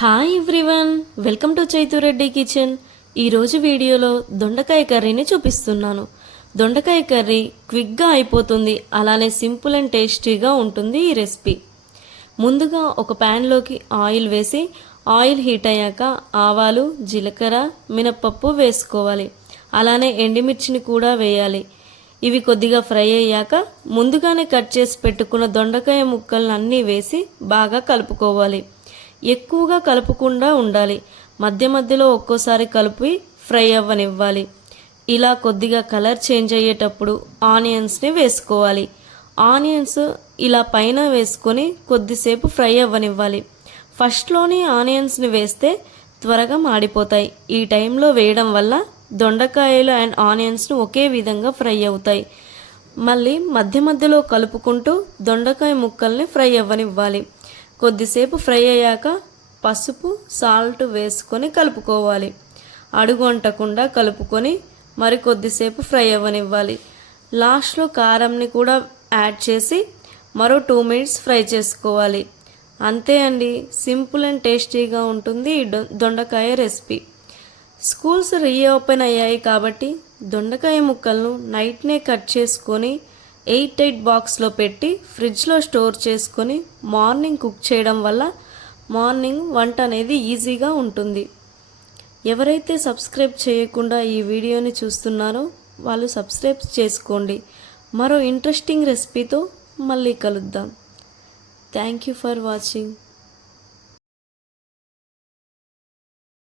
Hi everyone, welcome to Chaitu Reddy kitchen. ఈరోజు వీడియోలో దొండకాయ కర్రీని చూపిస్తున్నాను. దొండకాయ కర్రీ క్విక్గా అయిపోతుంది, అలానే సింపుల్ అండ్ టేస్టీగా ఉంటుంది ఈ రెసిపీ. ముందుగా ఒక ప్యాన్లోకి ఆయిల్ వేసి ఆయిల్ హీట్ అయ్యాక ఆవాలు, జీలకర్ర, మినప్పప్పు వేసుకోవాలి. అలానే ఎండుమిర్చిని కూడా వేయాలి. ఇవి కొద్దిగా ఫ్రై అయ్యాక ముందుగానే కట్ చేసి పెట్టుకున్న దొండకాయ ముక్కలను అన్నీ వేసి బాగా కలుపుకోవాలి. ఎక్కువగా కలుపుకుండా ఉండాలి. మధ్య మధ్యలో ఒక్కోసారి కలిపి ఫ్రై అవ్వనివ్వాలి. ఇలా కొద్దిగా కలర్ చేంజ్ అయ్యేటప్పుడు ఆనియన్స్ని వేసుకోవాలి. ఆనియన్స్ ఇలా పైన వేసుకొని కొద్దిసేపు ఫ్రై అవ్వనివ్వాలి. ఫస్ట్లోని ఆనియన్స్ని వేస్తే త్వరగా మాడిపోతాయి. ఈ టైంలో వేయడం వల్ల దొండకాయలు అండ్ ఆనియన్స్ని ఒకే విధంగా ఫ్రై అవుతాయి. మళ్ళీ మధ్య మధ్యలో కలుపుకుంటూ దొండకాయ ముక్కల్ని ఫ్రై అవ్వనివ్వాలి. కొద్దిసేపు ఫ్రై అయ్యాక పసుపు, సాల్ట్ వేసుకొని కలుపుకోవాలి. అడుగు అంటకుండా కలుపుకొని మరి కొద్దిసేపు ఫ్రై అవ్వనివ్వాలి. లాస్ట్లో కారంని కూడా యాడ్ చేసి మరో 2 మినిట్స్ ఫ్రై చేసుకోవాలి. అంతే అండి, సింపుల్ అండ్ టేస్టీగా ఉంటుంది ఈ దొండకాయ రెసిపీ. స్కూల్స్ రీఓపెన్ అయ్యాయి కాబట్టి దొండకాయ ముక్కలను నైట్నే కట్ చేసుకొని 8 బాక్స్లో పెట్టి ఫ్రిడ్జ్లో స్టోర్ చేసుకొని మార్నింగ్ కుక్ చేయడం వల్ల మార్నింగ్ వంట అనేది ఈజీగా ఉంటుంది. ఎవరైతే సబ్స్క్రైబ్ చేయకుండా ఈ వీడియోని చూస్తున్నారో వాళ్ళు సబ్స్క్రైబ్ చేసుకోండి. మరో ఇంట్రెస్టింగ్ రెసిపీతో మళ్ళీ కలుద్దాం. Thank you for watching.